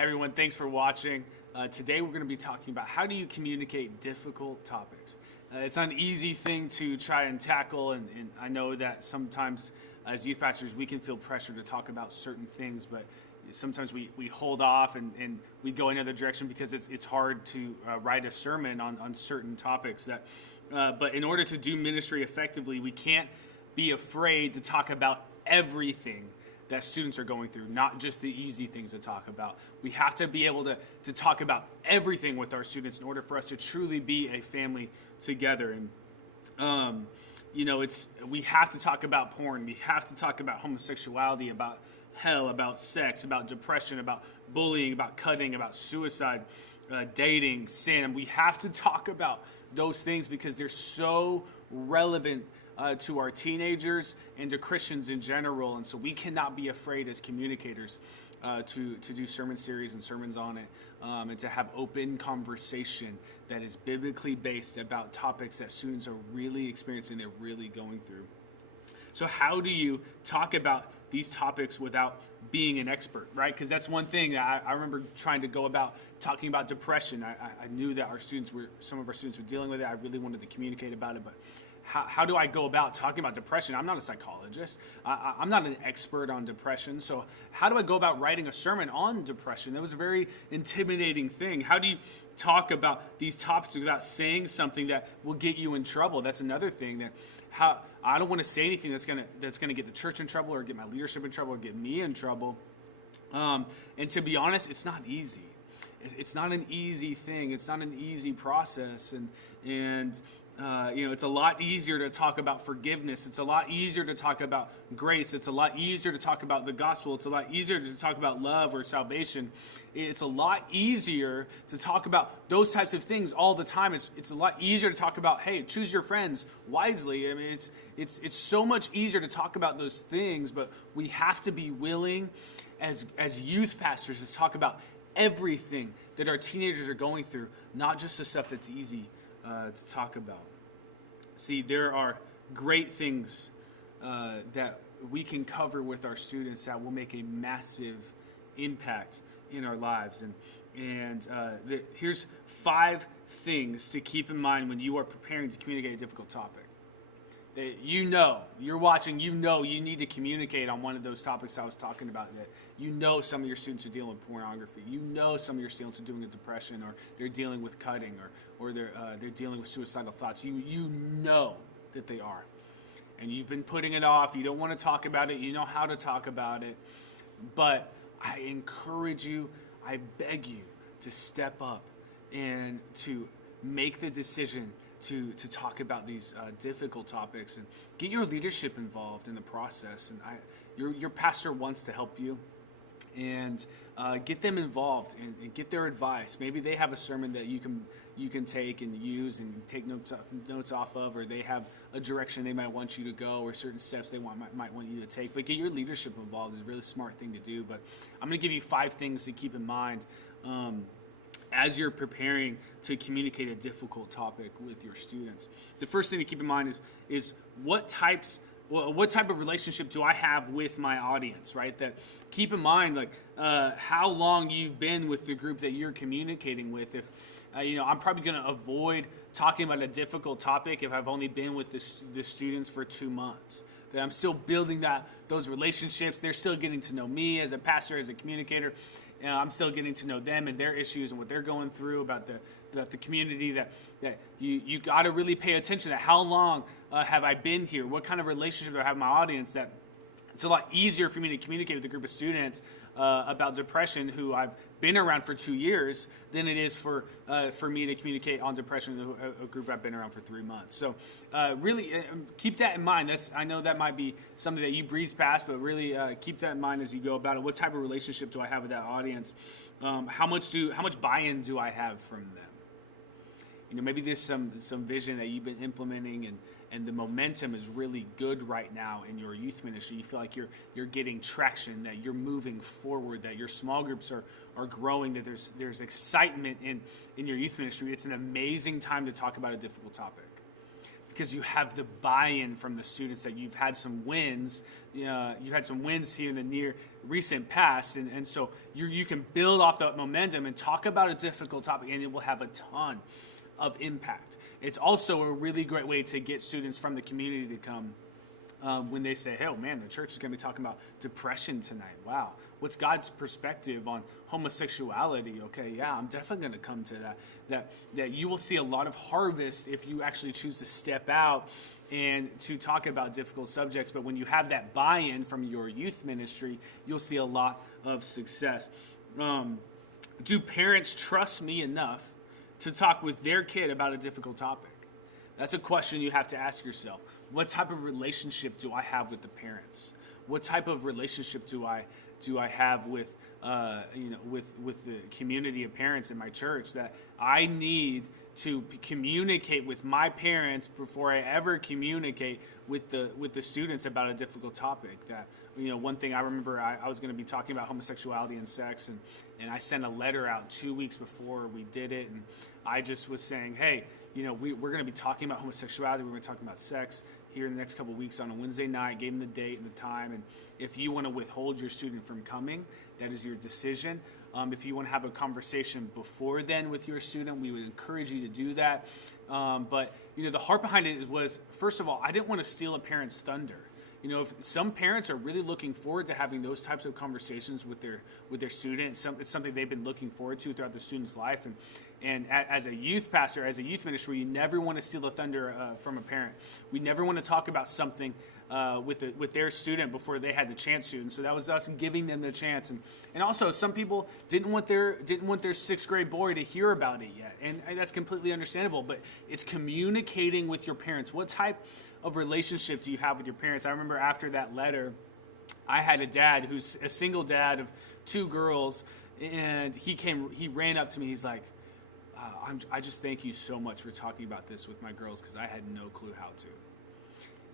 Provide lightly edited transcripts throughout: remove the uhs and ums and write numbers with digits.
Hey everyone, thanks for watching. Today we're going to be talking about how do you communicate difficult topics. It's not an easy thing to try and tackle, and I know that sometimes as youth pastors we can feel pressure to talk about certain things, but sometimes we hold off and we go another direction because it's hard to write a sermon on certain topics. But in order to do ministry effectively, we can't be afraid to talk about everything that students are going through, not just the easy things to talk about. We have to be able to talk about everything with our students in order for us to truly be a family together. And we have to talk about porn. We have to talk about homosexuality, about hell, about sex, about depression, about bullying, about cutting, about suicide, dating, sin. And we have to talk about those things because they're so relevant to our teenagers and to Christians in general. And so we cannot be afraid as communicators to do sermon series and sermons on it, and to have open conversation that is biblically based about topics that students are really experiencing, they're really going through. So how do you talk about these topics without being an expert, right? Because that's one thing that I remember trying to go about talking about depression. I knew that some of our students were dealing with it. I really wanted to communicate about it, but how do I go about talking about depression? I'm not a psychologist. I'm not an expert on depression. So how do I go about writing a sermon on depression? That was a very intimidating thing. How do you talk about these topics without saying something that will get you in trouble? That's another thing I don't want to say anything that's gonna get the church in trouble or get my leadership in trouble or get me in trouble. And to be honest, it's not easy. It's not an easy thing. It's not an easy process. And it's a lot easier to talk about forgiveness. It's a lot easier to talk about grace. It's a lot easier to talk about the gospel. It's a lot easier to talk about love or salvation. It's a lot easier to talk about those types of things all the time. It's a lot easier to talk about, hey, choose your friends wisely. I mean, it's so much easier to talk about those things, but we have to be willing as youth pastors to talk about everything that our teenagers are going through, not just the stuff that's easy to talk about. See, there are great things that we can cover with our students that will make a massive impact in our lives. And here's 5 things to keep in mind when you are preparing to communicate a difficult topic. That you're watching, you need to communicate on one of those topics I was talking about. That some of your students are dealing with pornography. Some of your students are dealing with depression, or they're dealing with cutting, or they're dealing with suicidal thoughts. You know that they are, and you've been putting it off. You don't want to talk about it. You know how to talk about it, but I encourage you, I beg you to step up and to make the decision to talk about these difficult topics and get your leadership involved in the process. And your pastor wants to help you, and get them involved and get their advice. Maybe they have a sermon that you can take and use and take notes off of, or they have a direction they might want you to go, or certain steps they might want you to take. But get your leadership involved is a really smart thing to do. But I'm going to give you 5 things to keep in mind as you're preparing to communicate a difficult topic with your students. The first thing to keep in mind is what type of relationship do I have with my audience, right? That keep in mind, how long you've been with the group that you're communicating with. If I'm probably going to avoid talking about a difficult topic if I've only been with the students for 2 months. That I'm still building those relationships. They're still getting to know me as a pastor, as a communicator. I'm still getting to know them and their issues and what they're going through, about the community. That you got to really pay attention to how long have I been here? What kind of relationship do I have with my audience? That it's a lot easier for me to communicate with a group of students about depression who I've been around for 2 years than it is for me to communicate on depression with a group I've been around for 3 months. So really keep that in mind. I know that might be something that you breeze past, but really keep that in mind as you go about it. What type of relationship do I have with that audience? How much buy-in do I have from them? Maybe there's some vision that you've been implementing, and the momentum is really good right now in your youth ministry. You feel like you're getting traction, that you're moving forward, that your small groups are growing, that there's excitement in your youth ministry. It's an amazing time to talk about a difficult topic. because you have the buy-in from the students, that you've had some wins. You've had some wins here in the near recent past, and so you can build off that momentum and talk about a difficult topic, and it will have a ton of impact. It's also a really great way to get students from the community to come when they say, hey, oh man, the church is going to be talking about depression tonight. Wow, what's God's perspective on homosexuality? Okay, yeah, I'm definitely going to come to that. That you will see a lot of harvest if you actually choose to step out and to talk about difficult subjects. But when you have that buy-in from your youth ministry, you'll see a lot of success. Do parents trust me enough to talk with their kid about a difficult topic? That's a question you have to ask yourself. What type of relationship do I have with the parents? What type of relationship do I have with with the community of parents in my church, that I need to communicate with my parents before I ever communicate with the students about a difficult topic? That, one thing I remember, I was going to be talking about homosexuality and sex, and I sent a letter out 2 weeks before we did it, and I just was saying, hey, we're going to be talking about homosexuality, we're going to be talking about sex here in the next couple of weeks on a Wednesday night. Gave them the date and the time, and if you want to withhold your student from coming, that is your decision. If you want to have a conversation before then with your student, we would encourage you to do that. But the heart behind it was, first of all, I didn't want to steal a parent's thunder. If some parents are really looking forward to having those types of conversations with their students, it's something they've been looking forward to throughout the student's life. And as a youth pastor, as a youth minister, you never want to steal the thunder from a parent. We never want to talk about something with their student before they had the chance to. And so that was us giving them the chance. And also, some people didn't want their sixth grade boy to hear about it yet, and that's completely understandable. But it's communicating with your parents. What type of relationship do you have with your parents? I remember after that letter, I had a dad who's a single dad of 2 girls, and he ran up to me. He's like, I just thank you so much for talking about this with my girls, because I had no clue how to.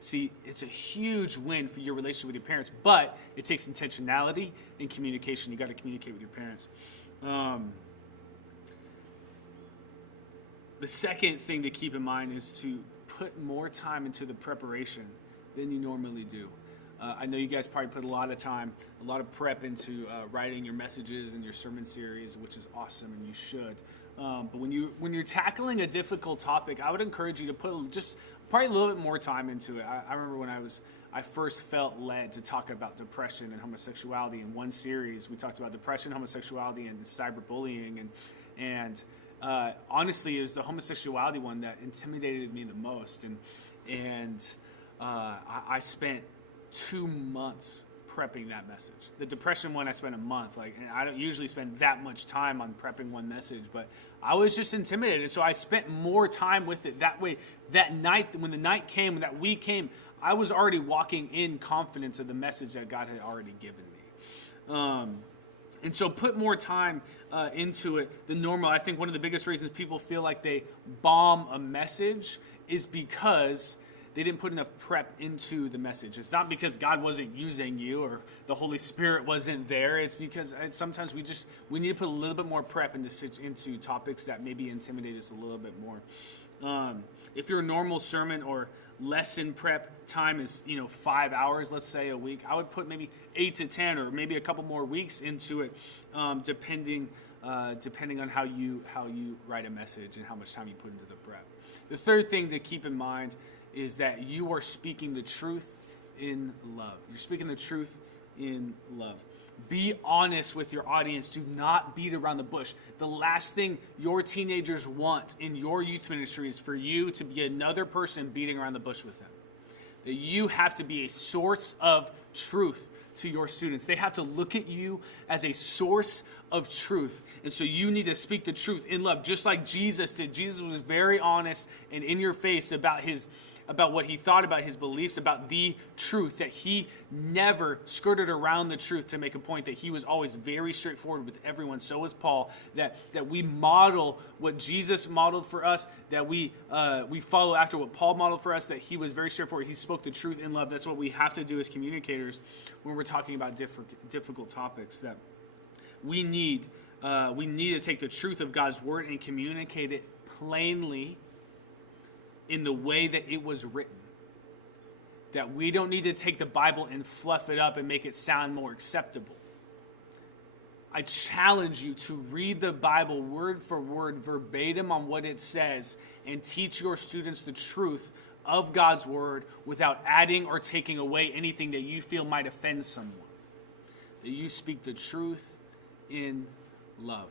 See, it's a huge win for your relationship with your parents, but it takes intentionality and communication. You got to communicate with your parents. The second thing to keep in mind is to put more time into the preparation than you normally do. I know you guys probably put a lot of time, a lot of prep into writing your messages and your sermon series, which is awesome, and you should. But when you're tackling a difficult topic, I would encourage you to put just probably a little bit more time into it. I remember when I first felt led to talk about depression and homosexuality in one series. We talked about depression, homosexuality, and cyberbullying, and honestly, it was the homosexuality one that intimidated me the most, and I spent 2 months prepping that message. The depression one, I spent a month. And I don't usually spend that much time on prepping one message, but I was just intimidated. So I spent more time with it. That way, that night, when the night came, when that week came, I was already walking in confidence of the message that God had already given me. And so put more time into it than normal. I think one of the biggest reasons people feel like they bomb a message is because they didn't put enough prep into the message. It's not because God wasn't using you or the Holy Spirit wasn't there. It's because sometimes we need to put a little bit more prep into topics that maybe intimidate us a little bit more. If your normal sermon or lesson prep time is 5 hours, let's say, a week, I would put maybe 8 to 10 or maybe a couple more weeks into it, depending on how you write a message and how much time you put into the prep. The third thing to keep in mind is that you are speaking the truth in love. You're speaking the truth in love. Be honest with your audience. Do not beat around the bush. The last thing your teenagers want in your youth ministry is for you to be another person beating around the bush with them. That you have to be a source of truth to your students. They have to look at you as a source of truth. And so you need to speak the truth in love, just like Jesus did. Jesus was very honest and in your face about what he thought, about his beliefs, about the truth, that he never skirted around the truth to make a point, that he was always very straightforward with everyone. So was Paul, that we model what Jesus modeled for us, that we follow after what Paul modeled for us, that he was very straightforward. He spoke the truth in love. That's what we have to do as communicators when we're talking about difficult topics, that we need to take the truth of God's word and communicate it plainly in the way that it was written. That we don't need to take the Bible and fluff it up and make it sound more acceptable. I challenge you to read the Bible word for word, verbatim on what it says, and teach your students the truth of God's word without adding or taking away anything that you feel might offend someone. That you speak the truth in love.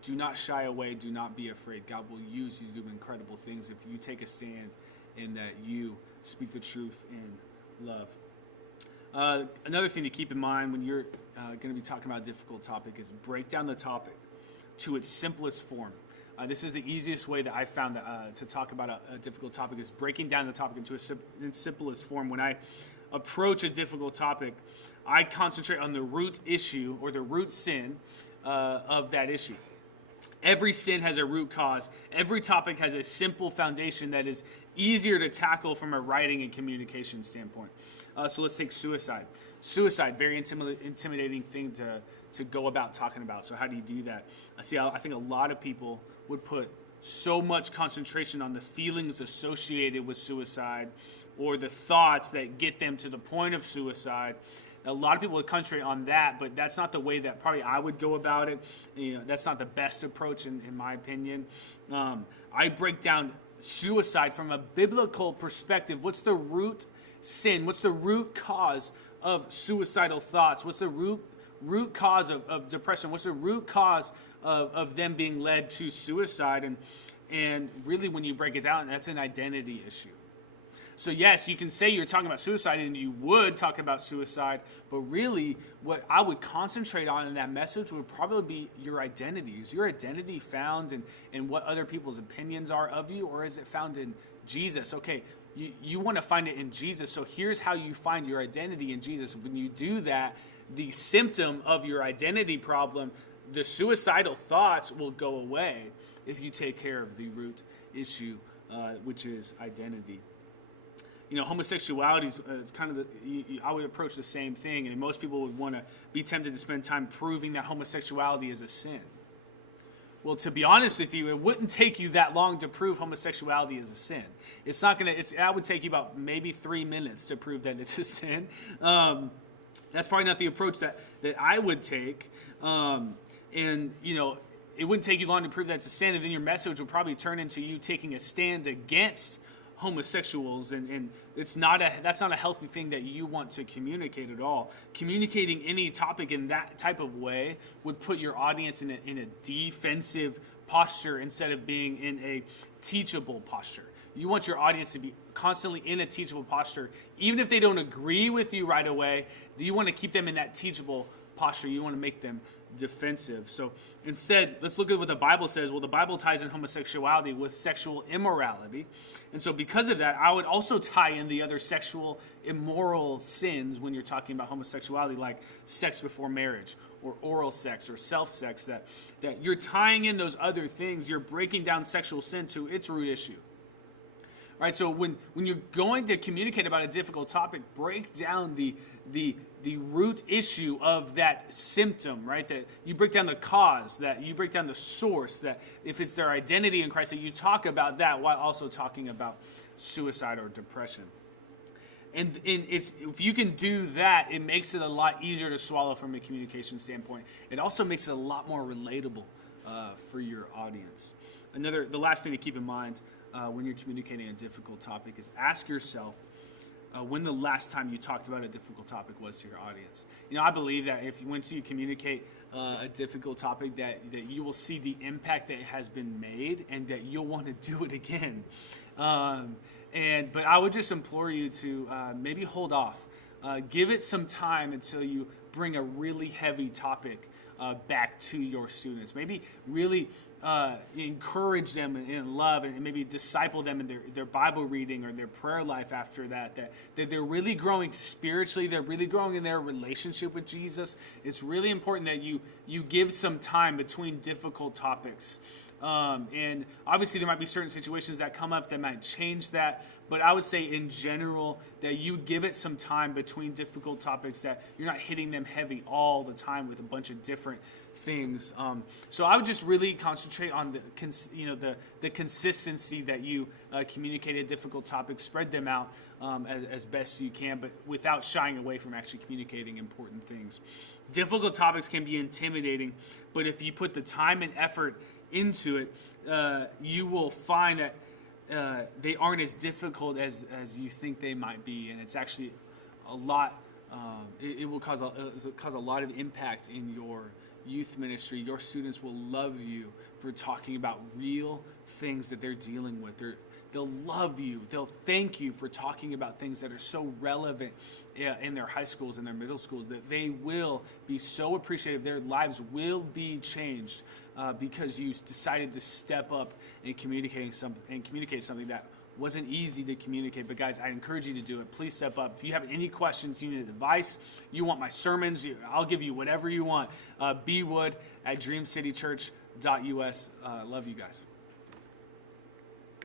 Do not shy away. Do not be afraid. God will use you to do incredible things if you take a stand and that you speak the truth in love. Another thing to keep in mind when you're going to be talking about a difficult topic is break down the topic to its simplest form. This is the easiest way that I found to talk about a difficult topic is breaking down the topic into its simplest form. When I approach a difficult topic, I concentrate on the root issue or the root sin of that issue. Every sin has a root cause. Every topic has a simple foundation that is easier to tackle from a writing and communication standpoint. So let's take suicide. Suicide, very intimidating thing to go about talking about. So how do you do that? I think a lot of people would put so much concentration on the feelings associated with suicide or the thoughts that get them to the point of suicide. A lot of people would concentrate on that, but that's not the way that probably I would go about it. That's not the best approach in my opinion. I break down suicide from a biblical perspective. What's the root sin? What's the root cause of suicidal thoughts? What's the root cause of depression? What's the root cause of them being led to suicide? And really, when you break it down, that's an identity issue. So yes, you can say you're talking about suicide, and you would talk about suicide, but really what I would concentrate on in that message would probably be your identity. Is your identity found in what other people's opinions are of you, or is it found in Jesus? Okay, you want to find it in Jesus, so here's how you find your identity in Jesus. When you do that, the symptom of your identity problem, the suicidal thoughts, will go away if you take care of the root issue, which is identity. Homosexuality is kind of I would approach the same thing, and most people would want to be tempted to spend time proving that homosexuality is a sin. Well, to be honest with you, it wouldn't take you that long to prove homosexuality is a sin. It's not going to. That would take you about maybe 3 minutes to prove that it's a sin. That's probably not the approach that I would take. It wouldn't take you long to prove that it's a sin, and then your message would probably turn into you taking a stand against homosexuals, and that's not a healthy thing that you want to communicate at all. Communicating any topic in that type of way would put your audience in a defensive posture instead of being in a teachable posture. You want your audience to be constantly in a teachable posture. Even if they don't agree with you right away, you want to keep them in that teachable posture. You want to make them defensive. So instead, let's look at what the Bible says. Well, the Bible ties in homosexuality with sexual immorality. And so because of that, I would also tie in the other sexual immoral sins when you're talking about homosexuality, like sex before marriage or oral sex or self-sex, that you're tying in those other things. You're breaking down sexual sin to its root issue. Right, so when you're going to communicate about a difficult topic, break down the root issue of that symptom, right? That you break down the cause, that you break down the source, that if it's their identity in Christ, that you talk about that while also talking about suicide or depression. And if you can do that, it makes it a lot easier to swallow from a communication standpoint. It also makes it a lot more relatable for your audience. The last thing to keep in mind when you're communicating a difficult topic is ask yourself when the last time you talked about a difficult topic was to your audience. I believe that once you communicate a difficult topic, that you will see the impact that has been made and that you'll want to do it again. But I would just implore you to maybe hold off. Give it some time until you bring a really heavy topic back to your students. Maybe really encourage them in love and maybe disciple them in their Bible reading or their prayer life after that they're really growing spiritually, they're really growing in their relationship with Jesus. It's really important that you give some time between difficult topics And obviously there might be certain situations that come up that might change that, but I would say in general that you give it some time between difficult topics, that you're not hitting them heavy all the time with a bunch of different things. So I would just really concentrate on the consistency that you communicate a difficult topics, spread them out as best you can, but without shying away from actually communicating important things. Difficult topics can be intimidating, but if you put the time and effort into it, you will find that they aren't as difficult as you think they might be, and it's actually a lot. It will cause a lot of impact in your youth ministry. Your students will love you for talking about real things that they're dealing with. They'll love you. They'll thank you for talking about things that are so relevant in their high schools and their middle schools, that they will be so appreciative. Their lives will be changed because you decided to step up and communicate something that wasn't easy to communicate. But guys, I encourage you to do it. Please step up. If you have any questions, you need advice, you want my sermons, I'll give you whatever you want. bwood@dreamcitychurch.us. Love you guys.